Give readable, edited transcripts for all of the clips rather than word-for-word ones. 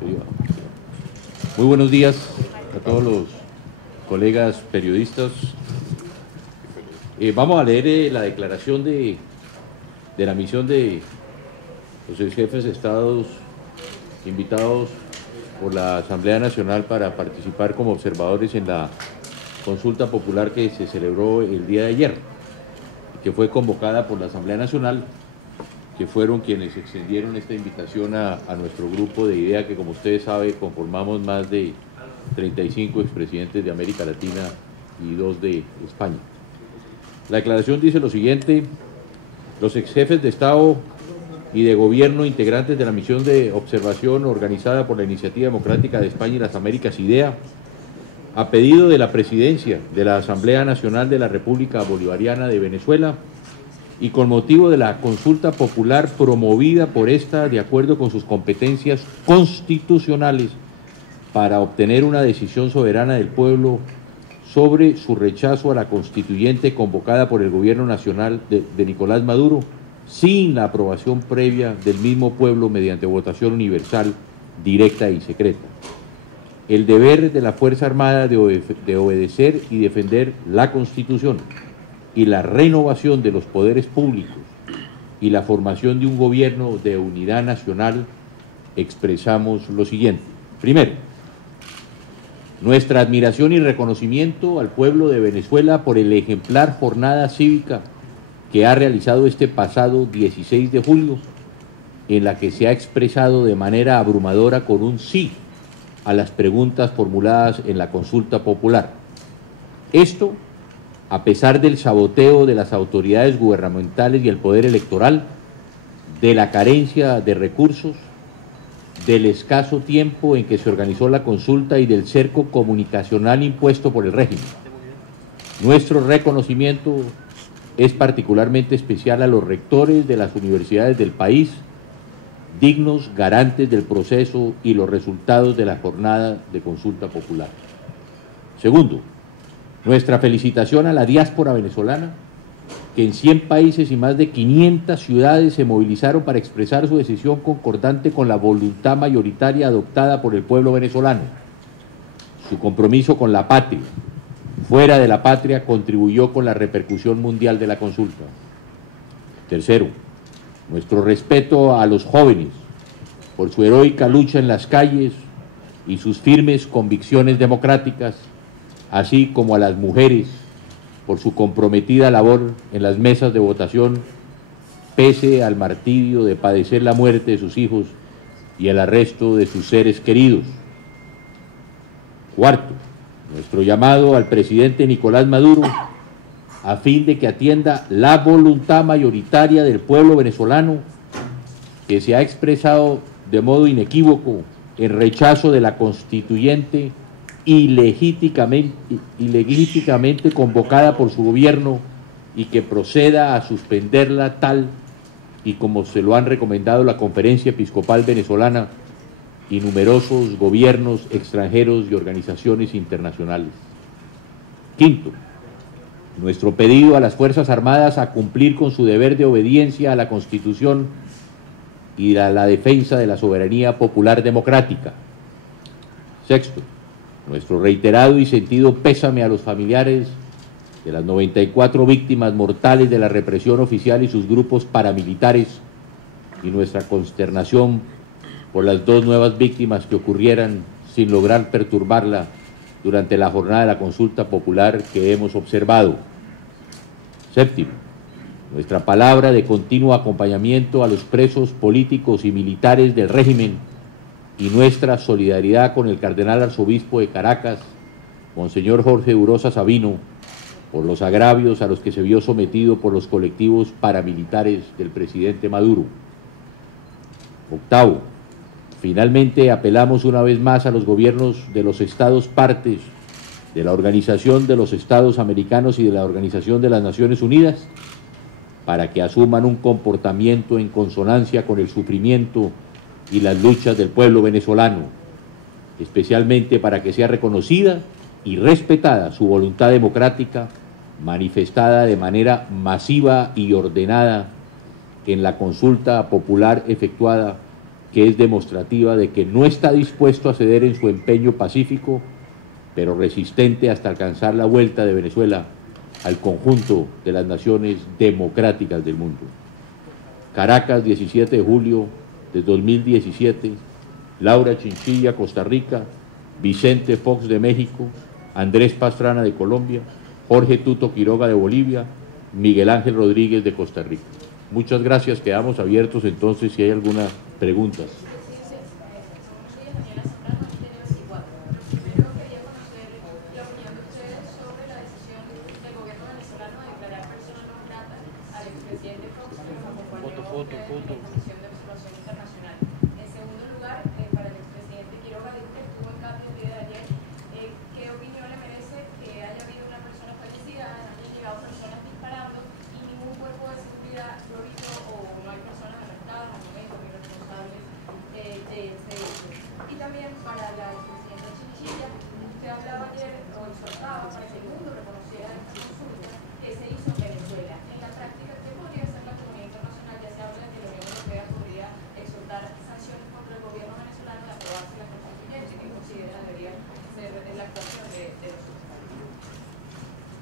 Muy buenos días a todos los colegas periodistas. Vamos a leer la declaración de la misión de los jefes de Estados invitados por la Asamblea Nacional para participar como observadores en la consulta popular que se celebró el día de ayer y que fue convocada por la Asamblea Nacional, que fueron quienes extendieron esta invitación a nuestro grupo de IDEA, que como ustedes saben conformamos más de 35 expresidentes de América Latina y 2 de España. La declaración dice lo siguiente: los exjefes de Estado y de Gobierno integrantes de la misión de observación organizada por la Iniciativa Democrática de España y las Américas, IDEA, a pedido de la Presidencia de la Asamblea Nacional de la República Bolivariana de Venezuela y con motivo de la consulta popular promovida por esta de acuerdo con sus competencias constitucionales para obtener una decisión soberana del pueblo sobre su rechazo a la constituyente convocada por el Gobierno Nacional de Nicolás Maduro, sin la aprobación previa del mismo pueblo mediante votación universal, directa y secreta. El deber de la Fuerza Armada de obedecer y defender la Constitución y la renovación de los poderes públicos y la formación de un gobierno de unidad nacional, expresamos lo siguiente. Primero, nuestra admiración y reconocimiento al pueblo de Venezuela por el ejemplar jornada cívica que ha realizado este pasado 16 de julio, en la que se ha expresado de manera abrumadora con un sí a las preguntas formuladas en la consulta popular. Esto, a pesar del saboteo de las autoridades gubernamentales y el poder electoral, de la carencia de recursos, del escaso tiempo en que se organizó la consulta y del cerco comunicacional impuesto por el régimen. Nuestro reconocimiento es particularmente especial a los rectores de las universidades del país, dignos garantes del proceso y los resultados de la jornada de consulta popular. Segundo, nuestra felicitación a la diáspora venezolana, que en 100 países y más de 500 ciudades se movilizaron para expresar su decisión concordante con la voluntad mayoritaria adoptada por el pueblo venezolano. Su compromiso con la patria, fuera de la patria, contribuyó con la repercusión mundial de la consulta. Tercero, nuestro respeto a los jóvenes por su heroica lucha en las calles y sus firmes convicciones democráticas, así como a las mujeres por su comprometida labor en las mesas de votación, pese al martirio de padecer la muerte de sus hijos y el arresto de sus seres queridos. Cuarto, nuestro llamado al presidente Nicolás Maduro a fin de que atienda la voluntad mayoritaria del pueblo venezolano, que se ha expresado de modo inequívoco en rechazo de la constituyente ilegítimamente convocada por su gobierno, y que proceda a suspenderla tal y como se lo han recomendado la Conferencia Episcopal Venezolana y numerosos gobiernos extranjeros y organizaciones internacionales. Quinto, nuestro pedido a las Fuerzas Armadas a cumplir con su deber de obediencia a la Constitución y a la defensa de la soberanía popular democrática. Sexto, nuestro reiterado y sentido pésame a los familiares de las 94 víctimas mortales de la represión oficial y sus grupos paramilitares, y nuestra consternación por las 2 nuevas víctimas que ocurrieran sin lograr perturbarla durante la jornada de la consulta popular que hemos observado. Séptimo, nuestra palabra de continuo acompañamiento a los presos políticos y militares del régimen y nuestra solidaridad con el cardenal arzobispo de Caracas, Monseñor Jorge Urosa Sabino, por los agravios a los que se vio sometido por los colectivos paramilitares del presidente Maduro. Octavo, finalmente apelamos una vez más a los gobiernos de los estados partes de la Organización de los Estados Americanos y de la Organización de las Naciones Unidas para que asuman un comportamiento en consonancia con el sufrimiento y las luchas del pueblo venezolano, especialmente para que sea reconocida y respetada su voluntad democrática, manifestada de manera masiva y ordenada en la consulta popular efectuada que es demostrativa de que no está dispuesto a ceder en su empeño pacífico, pero resistente hasta alcanzar la vuelta de Venezuela al conjunto de las naciones democráticas del mundo. Caracas, 17 de julio de 2017, Laura Chinchilla, Costa Rica, Vicente Fox de México, Andrés Pastrana de Colombia, Jorge Tuto Quiroga de Bolivia, Miguel Ángel Rodríguez de Costa Rica. Muchas gracias, quedamos abiertos entonces si hay alguna pregunta.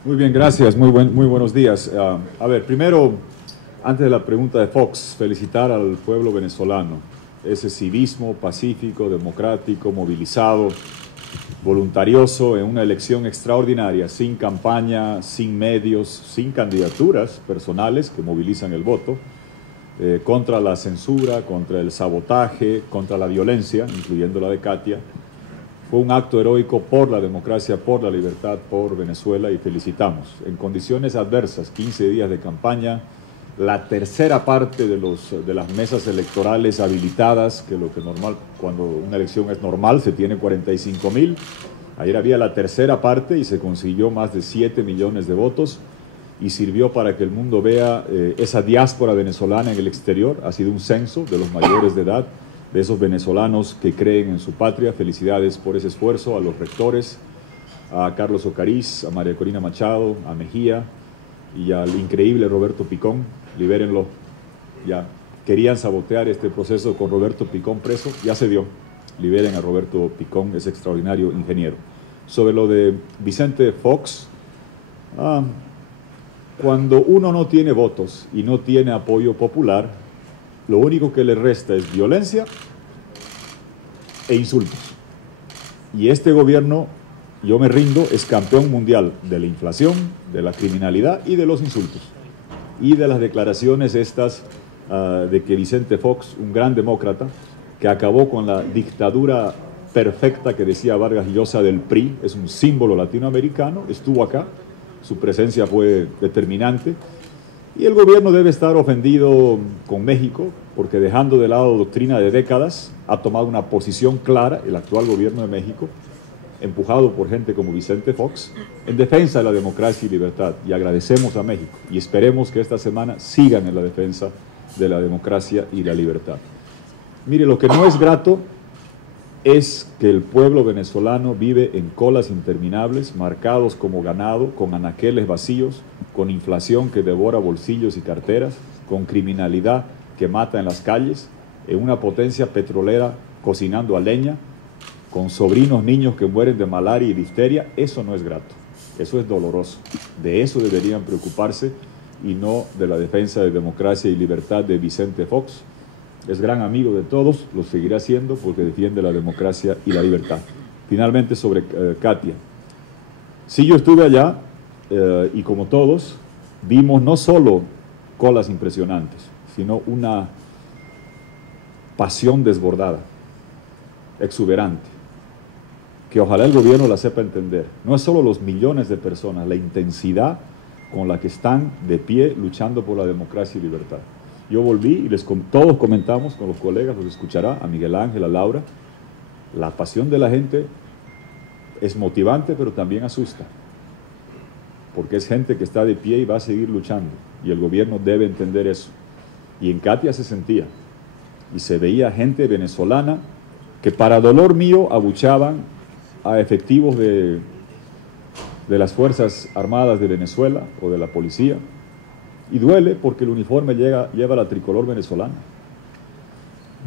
Muy bien, gracias. Muy buenos días. A ver, primero, antes de la pregunta de Fox, felicitar al pueblo venezolano. Ese civismo pacífico, democrático, movilizado, voluntarioso en una elección extraordinaria, sin campaña, sin medios, sin candidaturas personales que movilizan el voto, contra la censura, contra el sabotaje, contra la violencia, incluyendo la de Katia. Fue un acto heroico por la democracia, por la libertad, por Venezuela, y felicitamos. En condiciones adversas, 15 días de campaña, la tercera parte de las mesas electorales habilitadas, que lo que normal, cuando una elección es normal, se tiene 45.000. Ayer había la tercera parte y se consiguió más de 7 millones de votos y sirvió para que el mundo vea esa diáspora venezolana en el exterior. Ha sido un censo de los mayores de edad, de esos venezolanos que creen en su patria. Felicidades por ese esfuerzo a los rectores, a Carlos Ocariz, a María Corina Machado, a Mejía y al increíble Roberto Picón. Libérenlo. Ya querían sabotear este proceso con Roberto Picón preso, ya se dio. Liberen a Roberto Picón, ese extraordinario ingeniero. Sobre lo de Vicente Fox, cuando uno no tiene votos y no tiene apoyo popular, lo único que le resta es violencia e insultos. Y este gobierno, yo me rindo, es campeón mundial de la inflación, de la criminalidad y de los insultos. Y de las declaraciones estas de que Vicente Fox, un gran demócrata, que acabó con la dictadura perfecta que decía Vargas Llosa del PRI, es un símbolo latinoamericano, estuvo acá, su presencia fue determinante. Y el gobierno debe estar ofendido con México, porque dejando de lado doctrina de décadas, ha tomado una posición clara, el actual gobierno de México, empujado por gente como Vicente Fox, en defensa de la democracia y libertad. Y agradecemos a México y esperemos que esta semana sigan en la defensa de la democracia y la libertad. Mire, lo que no es grato es que el pueblo venezolano vive en colas interminables, marcados como ganado, con anaqueles vacíos, con inflación que devora bolsillos y carteras, con criminalidad que mata en las calles, en una potencia petrolera cocinando a leña, con sobrinos niños que mueren de malaria y difteria. Eso no es grato, eso es doloroso. De eso deberían preocuparse y no de la defensa de democracia y libertad de Vicente Fox. Es gran amigo de todos, lo seguirá siendo porque defiende la democracia y la libertad. Finalmente, sobre Katia. Sí, yo estuve allá y como todos, vimos no solo colas impresionantes, sino una pasión desbordada, exuberante, que ojalá el gobierno la sepa entender. No es solo los millones de personas, la intensidad con la que están de pie luchando por la democracia y libertad. Yo volví y todos comentamos con los colegas, los escuchará, a Miguel Ángel, a Laura. La pasión de la gente es motivante, pero también asusta, porque es gente que está de pie y va a seguir luchando, y el gobierno debe entender eso. Y en Katia se sentía, y se veía gente venezolana que para dolor mío abuchaban a efectivos de las Fuerzas Armadas de Venezuela o de la policía. Y duele porque el uniforme lleva la tricolor venezolana.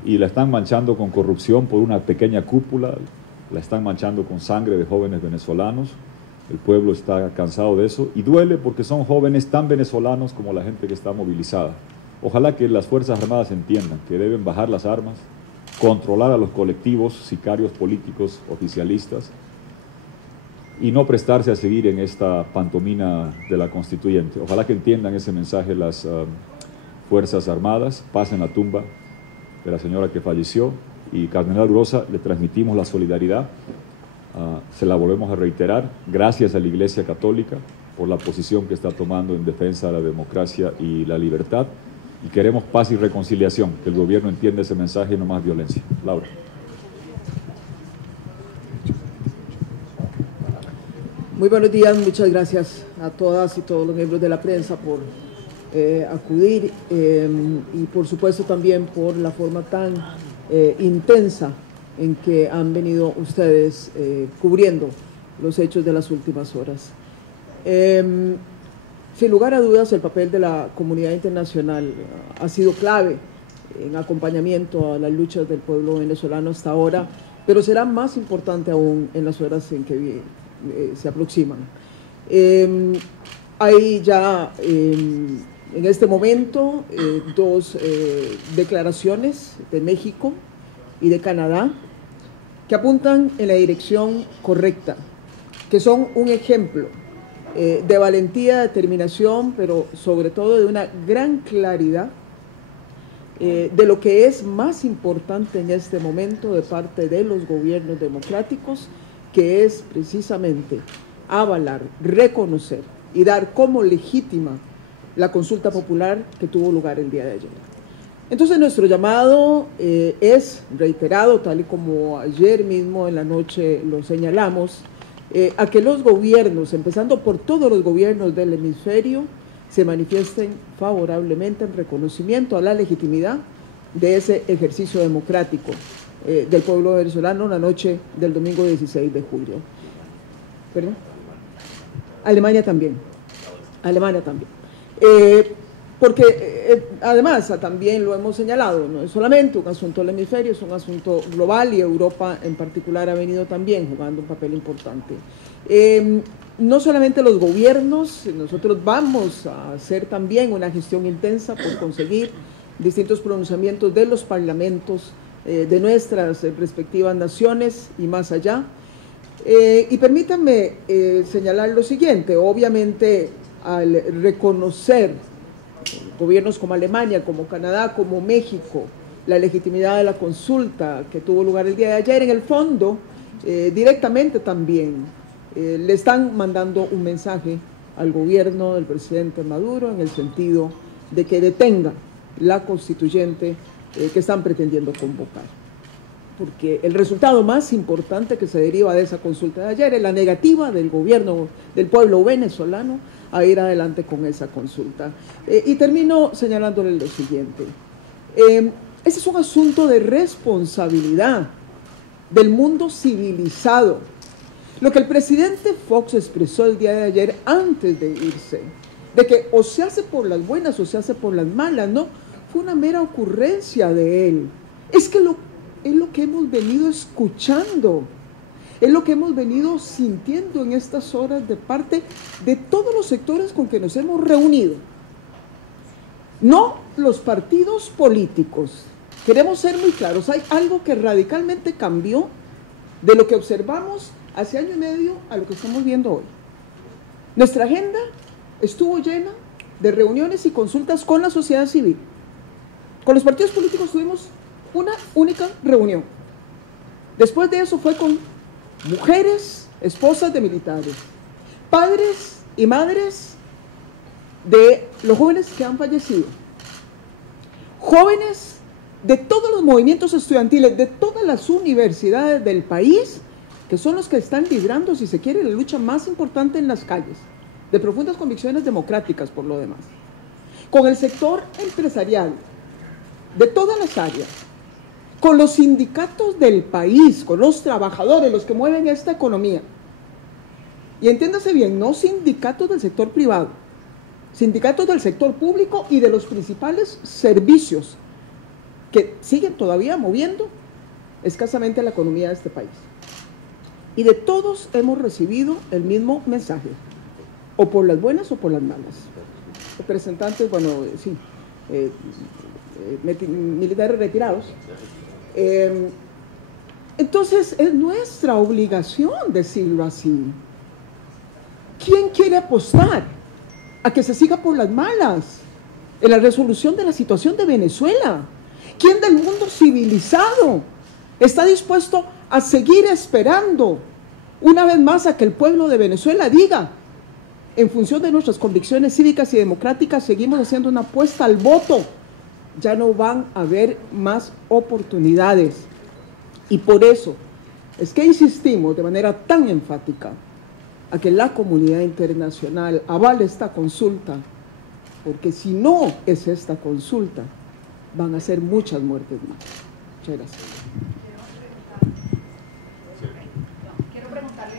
y la están manchando con corrupción por una pequeña cúpula, la están manchando con sangre de jóvenes venezolanos. El pueblo está cansado de eso y duele porque son jóvenes tan venezolanos como la gente que está movilizada. Ojalá que las Fuerzas Armadas entiendan que deben bajar las armas, controlar a los colectivos, sicarios políticos, oficialistas, y no prestarse a seguir en esta pantomima de la constituyente. Ojalá que entiendan ese mensaje las Fuerzas Armadas, pasen la tumba de la señora que falleció, y Cardenal Urosa, le transmitimos la solidaridad, se la volvemos a reiterar, gracias a la Iglesia Católica por la posición que está tomando en defensa de la democracia y la libertad, y queremos paz y reconciliación, que el gobierno entienda ese mensaje y no más violencia. Laura. Muy buenos días, muchas gracias a todas y todos los miembros de la prensa por acudir y por supuesto también por la forma tan intensa en que han venido ustedes cubriendo los hechos de las últimas horas. Sin lugar a dudas, el papel de la comunidad internacional ha sido clave en acompañamiento a las luchas del pueblo venezolano hasta ahora, pero será más importante aún en las horas en que se aproximan. Hay ya en este momento dos declaraciones de México y de Canadá que apuntan en la dirección correcta, que son un ejemplo de valentía, determinación, pero sobre todo de una gran claridad de lo que es más importante en este momento de parte de los gobiernos democráticos, que es precisamente avalar, reconocer y dar como legítima la consulta popular que tuvo lugar el día de ayer. Entonces nuestro llamado es reiterado, tal y como ayer mismo en la noche lo señalamos, a que los gobiernos, empezando por todos los gobiernos del hemisferio, se manifiesten favorablemente en reconocimiento a la legitimidad de ese ejercicio democrático del pueblo venezolano la noche del domingo 16 de julio. ¿Perdón? Alemania también. Alemania también. Porque además también lo hemos señalado, no es solamente un asunto del hemisferio, es un asunto global y Europa en particular ha venido también jugando un papel importante. No solamente los gobiernos, nosotros vamos a hacer también una gestión intensa por conseguir distintos pronunciamientos de los parlamentos de nuestras respectivas naciones y más allá. Y permítanme señalar lo siguiente, obviamente al reconocer gobiernos como Alemania, como Canadá, como México, la legitimidad de la consulta que tuvo lugar el día de ayer, en el fondo, directamente también le están mandando un mensaje al gobierno del presidente Maduro en el sentido de que detenga la constituyente que están pretendiendo convocar. Porque el resultado más importante que se deriva de esa consulta de ayer es la negativa del gobierno, del pueblo venezolano, a ir adelante con esa consulta. Y termino señalándole lo siguiente. Ese es un asunto de responsabilidad del mundo civilizado. Lo que el presidente Fox expresó el día de ayer antes de irse, de que o se hace por las buenas o se hace por las malas, no, fue una mera ocurrencia de él. Es que es lo que hemos venido escuchando, es lo que hemos venido sintiendo en estas horas de parte de todos los sectores con que nos hemos reunido. No los partidos políticos. Queremos ser muy claros, hay algo que radicalmente cambió de lo que observamos hace año y medio a lo que estamos viendo hoy. Nuestra agenda estuvo llena de reuniones y consultas con la sociedad civil. Con los partidos políticos tuvimos una única reunión. Después de eso fue con mujeres, esposas de militares, padres y madres de los jóvenes que han fallecido, jóvenes de todos los movimientos estudiantiles, de todas las universidades del país, que son los que están librando, si se quiere, la lucha más importante en las calles, de profundas convicciones democráticas por lo demás, con el sector empresarial, de todas las áreas, con los sindicatos del país, con los trabajadores, los que mueven esta economía. Y entiéndase bien, no sindicatos del sector privado, sindicatos del sector público y de los principales servicios que siguen todavía moviendo escasamente la economía de este país. Y de todos hemos recibido el mismo mensaje, o por las buenas o por las malas. Representantes, bueno, sí, militares retirados. Entonces es nuestra obligación decirlo así. ¿Quién quiere apostar a que se siga por las malas en la resolución de la situación de Venezuela? ¿Quién del mundo civilizado está dispuesto a seguir esperando una vez más a que el pueblo de Venezuela diga, en función de nuestras convicciones cívicas y democráticas, seguimos haciendo una apuesta al voto? Ya no van a haber más oportunidades. Y por eso es que insistimos de manera tan enfática a que la comunidad internacional avale esta consulta, porque si no es esta consulta, van a ser muchas muertes más. Muchas gracias. Quiero preguntarle,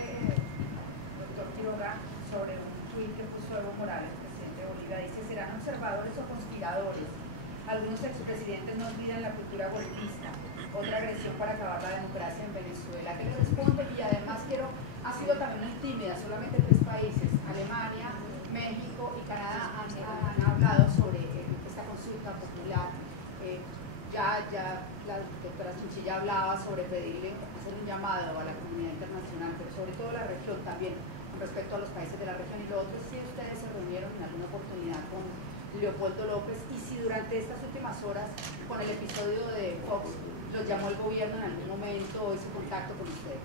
doctor Quiroga, sobre un tuit que puso Evo Morales, presidente de Bolivia. Dice: ¿serán observadores o conspiradores? Algunos expresidentes no olvidan la cultura golpista, otra agresión para acabar la democracia en Venezuela. ¿Qué le responde? Y además ha sido también muy tímida, solamente 3 países, Alemania, México y Canadá han hablado sobre esta consulta popular. Ya la doctora Chinchilla hablaba sobre pedirle, hacer un llamado a la comunidad internacional, pero sobre todo a la región también, con respecto a los países de la región. Y lo otro es si ustedes se reunieron en alguna oportunidad con Leopoldo López y si durante estas últimas horas, con el episodio de Fox, los llamó el gobierno en algún momento o hizo contacto con ustedes.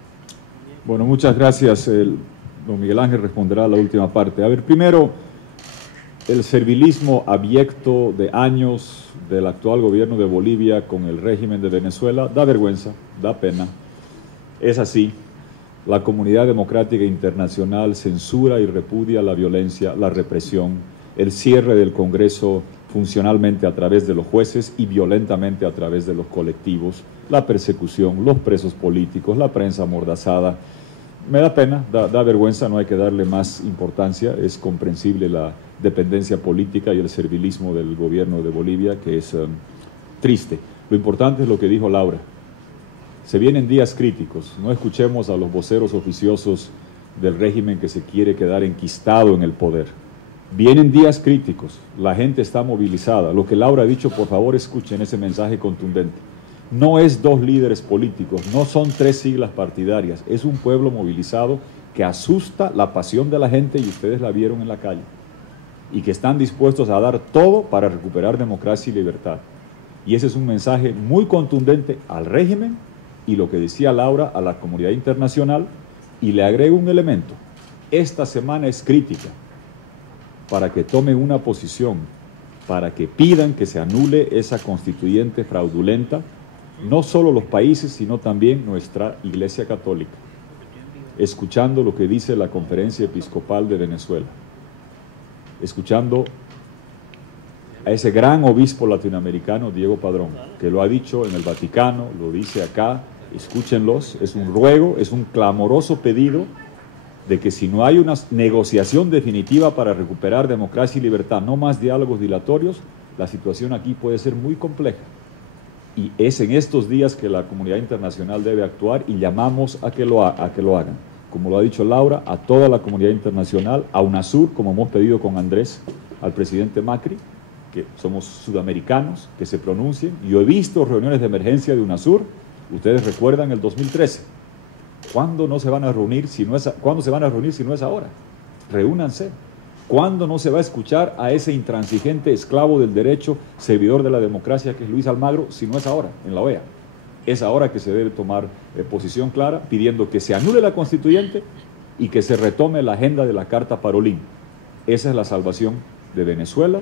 Bueno, muchas gracias. Don Miguel Ángel responderá a la última parte. A ver, primero, el servilismo abyecto de años del actual gobierno de Bolivia con el régimen de Venezuela da vergüenza, da pena. Es así. La comunidad democrática internacional censura y repudia la violencia, la represión, el cierre del Congreso funcionalmente a través de los jueces y violentamente a través de los colectivos, la persecución, los presos políticos, la prensa amordazada. Me da pena, da vergüenza, no hay que darle más importancia. Es comprensible la dependencia política y el servilismo del gobierno de Bolivia, que es triste. Lo importante es lo que dijo Laura. Se vienen días críticos. No escuchemos a los voceros oficiosos del régimen que se quiere quedar enquistado en el poder. Vienen días críticos. La gente está movilizada. Lo que Laura ha dicho, por favor, escuchen ese mensaje contundente. No es 2 líderes políticos, no son 3 siglas partidarias, es un pueblo movilizado que asusta la pasión de la gente, y ustedes la vieron en la calle, y que están dispuestos a dar todo para recuperar democracia y libertad. Y ese es un mensaje muy contundente al régimen y, lo que decía Laura, a la comunidad internacional. Y le agrego un elemento: esta semana es crítica para que tomen una posición, para que pidan que se anule esa constituyente fraudulenta, no solo los países, sino también nuestra Iglesia Católica, escuchando lo que dice la Conferencia Episcopal de Venezuela, escuchando a ese gran obispo latinoamericano, Diego Padrón, que lo ha dicho en el Vaticano, lo dice acá. Escúchenlos, es un ruego, es un clamoroso pedido de que si no hay una negociación definitiva para recuperar democracia y libertad, no más diálogos dilatorios, la situación aquí puede ser muy compleja. Y es en estos días que la comunidad internacional debe actuar, y llamamos a que lo hagan. Como lo ha dicho Laura, a toda la comunidad internacional, a UNASUR, como hemos pedido con Andrés, al presidente Macri, que somos sudamericanos, que se pronuncien. Yo he visto reuniones de emergencia de UNASUR, ustedes recuerdan el 2013. ¿Cuándo no se van a reunir si no es ¿cuándo se van a reunir si no es ahora? Reúnanse. ¿Cuándo no se va a escuchar a ese intransigente esclavo del derecho, servidor de la democracia que es Luis Almagro, si no es ahora, en la OEA? Es ahora que se debe tomar posición clara, pidiendo que se anule la constituyente y que se retome la agenda de la Carta Parolín. Esa es la salvación de Venezuela,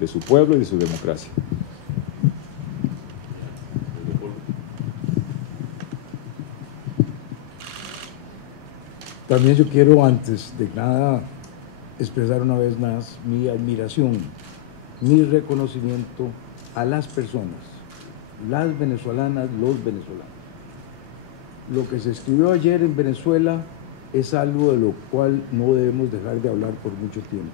de su pueblo y de su democracia. También yo quiero, antes de nada, expresar una vez más mi admiración, mi reconocimiento a las personas, las venezolanas, los venezolanos. Lo que se escribió ayer en Venezuela es algo de lo cual no debemos dejar de hablar por mucho tiempo.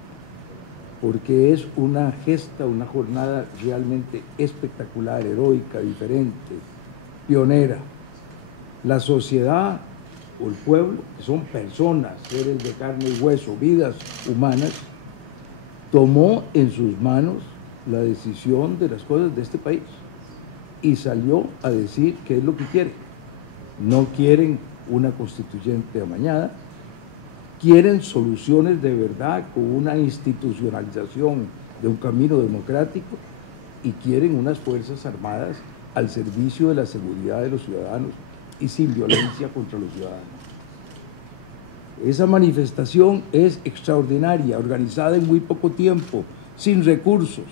porque es una gesta, una jornada realmente espectacular, heroica, diferente, pionera. La sociedad o el pueblo, que son personas, seres de carne y hueso, vidas humanas, tomó en sus manos la decisión de las cosas de este país y salió a decir qué es lo que quiere. No quieren una constituyente amañada, quieren soluciones de verdad con una institucionalización de un camino democrático y quieren unas fuerzas armadas al servicio de la seguridad de los ciudadanos y sin violencia contra los ciudadanos. Esa manifestación es extraordinaria, organizada en muy poco tiempo, sin recursos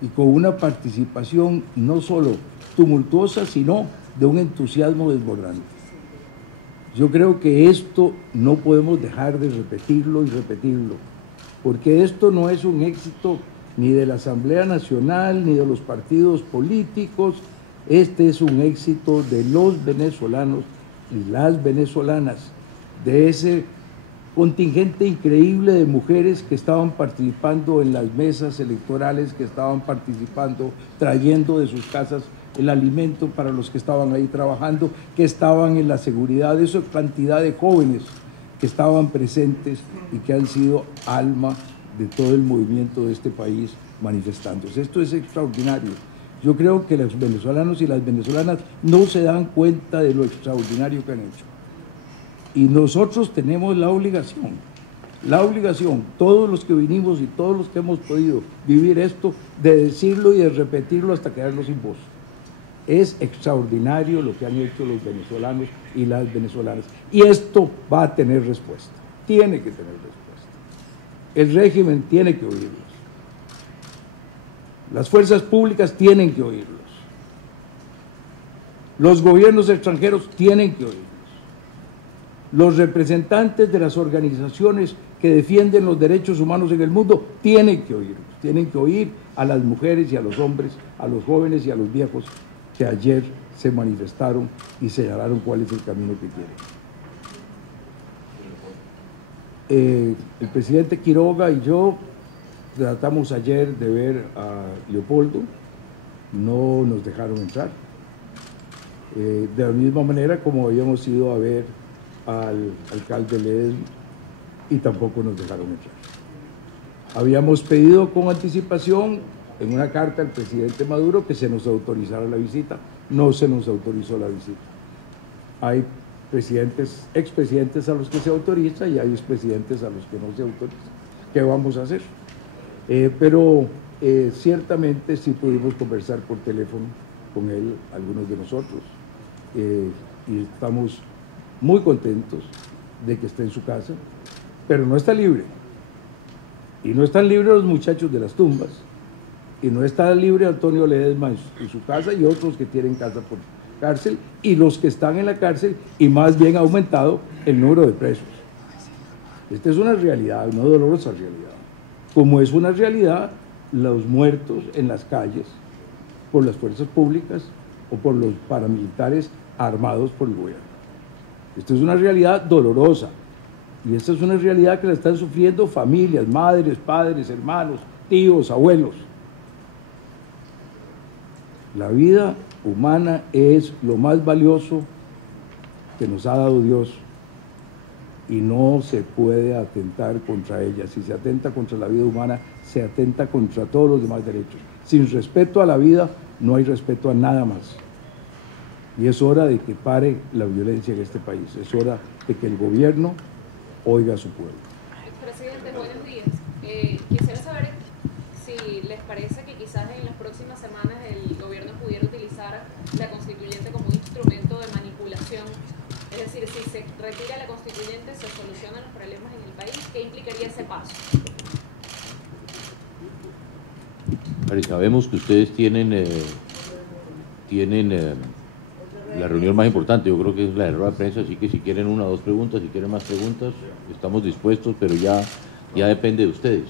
y con una participación no solo tumultuosa, sino de un entusiasmo desbordante. Yo creo que esto no podemos dejar de repetirlo y repetirlo, porque esto no es un éxito ni de la Asamblea Nacional ni de los partidos políticos, este es un éxito de los venezolanos y las venezolanas, de ese contingente increíble de mujeres que estaban participando en las mesas electorales, que estaban participando, trayendo de sus casas el alimento para los que estaban ahí trabajando, que estaban en la seguridad, de esa cantidad de jóvenes que estaban presentes y que han sido alma de todo el movimiento de este país manifestándose. Esto es extraordinario. Yo creo que los venezolanos y las venezolanas no se dan cuenta de lo extraordinario que han hecho. Y nosotros tenemos la obligación, todos los que vinimos y todos los que hemos podido vivir esto, de decirlo y de repetirlo hasta quedarnos sin voz. Es extraordinario lo que han hecho los venezolanos y las venezolanas. Y esto va a tener respuesta, tiene que tener respuesta. El régimen tiene que oírlos. Las fuerzas públicas tienen que oírlos. Los gobiernos extranjeros tienen que oírlos. Los representantes de las organizaciones que defienden los derechos humanos en el mundo tienen que oírlos. Tienen que oír a las mujeres y a los hombres, a los jóvenes y a los viejos que ayer se manifestaron y señalaron cuál es el camino que quieren. El presidente Quiroga y yo tratamos ayer de ver a Leopoldo, no nos dejaron entrar. De la misma manera como habíamos ido a ver al alcalde Ledesma y tampoco nos dejaron entrar. Habíamos pedido con anticipación en una carta al presidente Maduro que se nos autorizara la visita, no se nos autorizó la visita. Hay presidentes, expresidentes a los que se autoriza y hay expresidentes a los que no se autoriza. ¿Qué vamos a hacer? Pero ciertamente sí pudimos conversar por teléfono con él, algunos de nosotros, y estamos muy contentos de que esté en su casa, pero no está libre. Y no están libres los muchachos de las tumbas, y no está libre Antonio Ledesma en su casa y otros que tienen casa por cárcel, y los que están en la cárcel, y más bien ha aumentado el número de presos. Esta es una realidad, una dolorosa realidad. Como es una realidad los muertos en las calles por las fuerzas públicas o por los paramilitares armados por el gobierno. Esta es una realidad dolorosa y esta es una realidad que la están sufriendo familias, madres, padres, hermanos, tíos, abuelos. La vida humana es lo más valioso que nos ha dado Dios y no se puede atentar contra ella. Si se atenta contra la vida humana, se atenta contra todos los demás derechos. Sin respeto a la vida, no hay respeto a nada más. Y es hora de que pare la violencia en este país. Es hora de que el gobierno oiga a su pueblo. Presidente, buenos días. Quisiera saber si les parece que quizás en las próximas semanas el gobierno pudiera utilizar la constituyente como un instrumento de manipulación. Es decir, si se retira la constituyente, se solucionan los problemas en el país. ¿Qué implicaría ese paso? Sabemos que ustedes tienen la reunión más importante, yo creo que es la de rueda de prensa, así que si quieren una o dos preguntas, si quieren más preguntas, estamos dispuestos, pero ya depende de ustedes.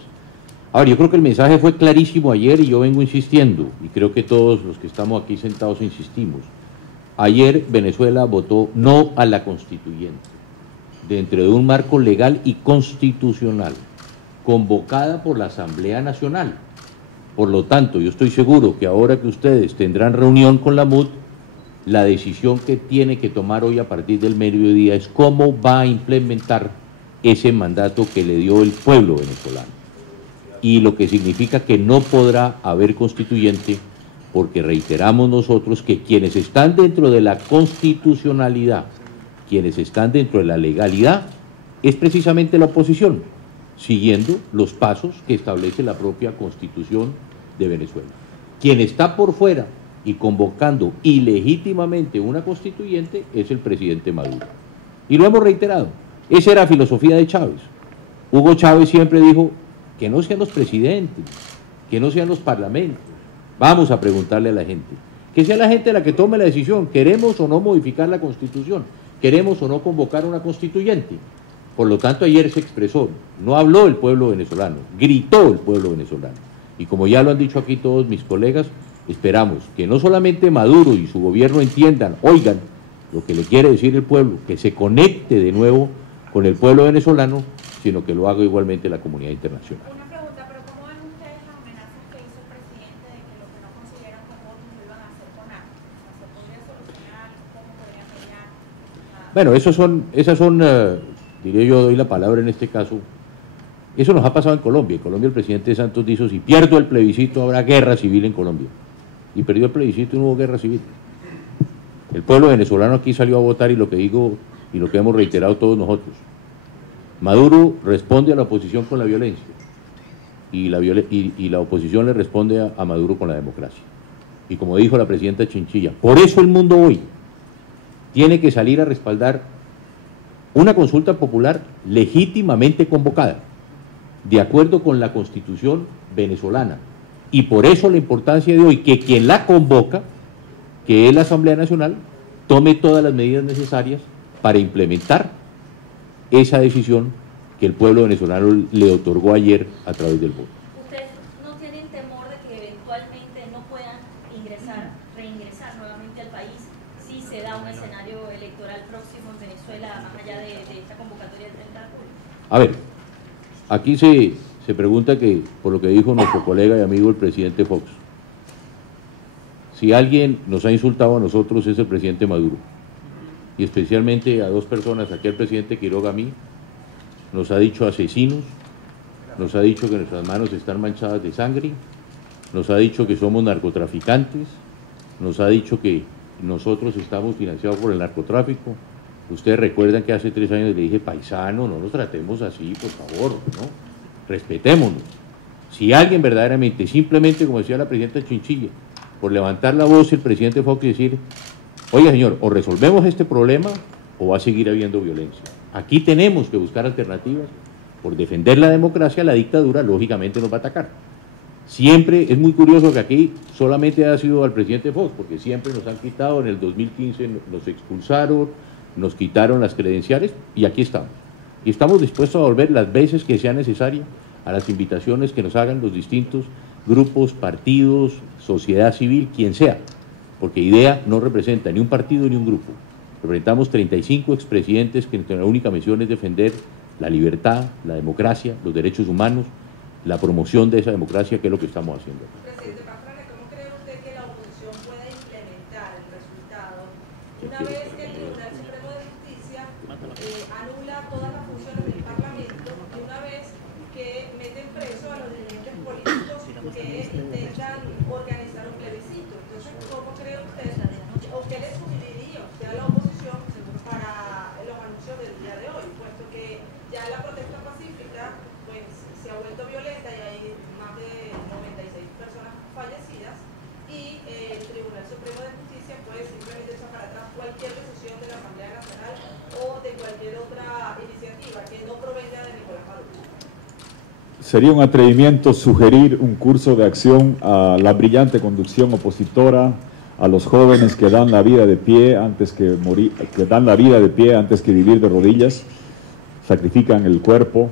Ahora, yo creo que el mensaje fue clarísimo ayer y yo vengo insistiendo, y creo que todos los que estamos aquí sentados insistimos. Ayer Venezuela votó no a la constituyente, dentro de un marco legal y constitucional. convocada por la Asamblea Nacional. Por lo tanto, yo estoy seguro que ahora que ustedes tendrán reunión con la MUD, la decisión que tiene que tomar hoy a partir del mediodía es cómo va a implementar ese mandato que le dio el pueblo venezolano. Y lo que significa que no podrá haber constituyente, porque reiteramos nosotros que quienes están dentro de la constitucionalidad, quienes están dentro de la legalidad, es precisamente la oposición, siguiendo los pasos que establece la propia Constitución de Venezuela. Quien está por fuera y convocando ilegítimamente una constituyente es el presidente Maduro. Y lo hemos reiterado, esa era la filosofía de Chávez. Hugo Chávez siempre dijo que no sean los presidentes, que no sean los parlamentos, vamos a preguntarle a la gente, que sea la gente la que tome la decisión, queremos o no modificar la Constitución, queremos o no convocar una constituyente. Por lo tanto, ayer se expresó, no habló el pueblo venezolano, gritó el pueblo venezolano. Y como ya lo han dicho aquí todos mis colegas, esperamos que no solamente Maduro y su gobierno entiendan, oigan lo que le quiere decir el pueblo, que se conecte de nuevo con el pueblo venezolano, sino que lo haga igualmente la comunidad internacional. Una pregunta, pero ¿cómo ven ustedes las amenazas que hizo el presidente de que lo que no consiguieran con votos lo iban a hacer con armas? ¿Se podría solucionar? ¿Cómo podrían pelear? Bueno, esas son diré yo, doy la palabra en este caso. Eso nos ha pasado en Colombia. En Colombia el presidente Santos dijo, si pierdo el plebiscito habrá guerra civil en Colombia. Y perdió el plebiscito y no hubo guerra civil. El pueblo venezolano aquí salió a votar y lo que digo y lo que hemos reiterado todos nosotros. Maduro responde a la oposición con la violencia y la oposición le responde a Maduro con la democracia. Y como dijo la presidenta Chinchilla, por eso el mundo hoy tiene que salir a respaldar una consulta popular legítimamente convocada, de acuerdo con la Constitución venezolana. Y por eso la importancia de hoy, que quien la convoca, que es la Asamblea Nacional, tome todas las medidas necesarias para implementar esa decisión que el pueblo venezolano le otorgó ayer a través del voto. ¿Ustedes no tienen temor de que eventualmente no puedan reingresar nuevamente al país si se da un escenario electoral próximo en Venezuela, más allá de esta convocatoria del 30 de julio? A ver, aquí se pregunta que, por lo que dijo nuestro colega y amigo el presidente Fox, si alguien nos ha insultado a nosotros es el presidente Maduro, y especialmente a dos personas, aquí el presidente Quiroga, a mí, nos ha dicho asesinos, nos ha dicho que nuestras manos están manchadas de sangre, nos ha dicho que somos narcotraficantes, nos ha dicho que nosotros estamos financiados por el narcotráfico. Ustedes recuerdan que hace 3 años le dije, paisano, no nos tratemos así, por favor, ¿no? Respetémonos. Si alguien verdaderamente, simplemente, como decía la presidenta Chinchilla, por levantar la voz el presidente Fox y decir, oiga señor, o resolvemos este problema o va a seguir habiendo violencia. Aquí tenemos que buscar alternativas. Por defender la democracia, la dictadura lógicamente nos va a atacar. Siempre es muy curioso que aquí solamente ha sido al presidente Fox, porque siempre nos han quitado, en el 2015 nos expulsaron, nos quitaron las credenciales y aquí estamos. Y estamos dispuestos a volver las veces que sea necesaria a las invitaciones que nos hagan los distintos grupos, partidos, sociedad civil, quien sea, porque IDEA no representa ni un partido ni un grupo. Representamos 35 expresidentes que nuestra única misión es defender la libertad, la democracia, los derechos humanos, la promoción de esa democracia, que es lo que estamos haciendo. Presidente Pastrana, ¿cómo cree usted que la oposición pueda implementar el resultado una vez que el Tribunal Supremo de Justicia anula todas las funciones del Parlamento y una vez que meten preso a los dirigentes políticos que intentan organizar un plebiscito? Entonces, ¿cómo cree usted o qué le sugeriría usted a la oposición para los anuncios del día de hoy, puesto que ya la protesta pacífica pues se ha vuelto violenta y hay más de 96 personas fallecidas y el Tribunal Supremo de Justicia puede simplemente echar para atrás cualquier decisión de la Asamblea Nacional o de cualquier otra iniciativa que no provenga de Nicolás Maduro? Sería un atrevimiento sugerir un curso de acción a la brillante conducción opositora, a los jóvenes que dan la vida de pie antes que morir, que dan la vida de pie antes que vivir de rodillas, sacrifican el cuerpo.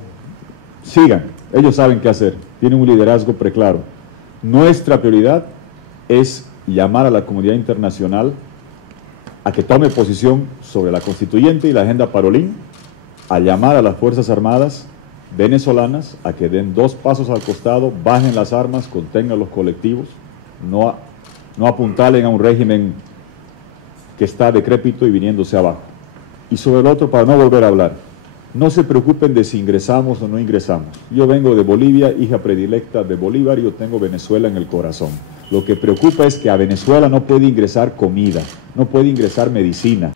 Sigan, ellos saben qué hacer, tienen un liderazgo preclaro. Nuestra prioridad es llamar a la comunidad internacional a que tome posición sobre la constituyente y la agenda Parolín, a llamar a las Fuerzas Armadas venezolanas a que den 2 pasos al costado, bajen las armas, contengan los colectivos, no apuntalen a un régimen que está decrépito y viniéndose abajo. Y sobre el otro, para no volver a hablar, no se preocupen de si ingresamos o no ingresamos. Yo vengo de Bolivia, hija predilecta de Bolívar, y yo tengo Venezuela en el corazón. Lo que preocupa es que a Venezuela no puede ingresar comida, no puede ingresar medicina.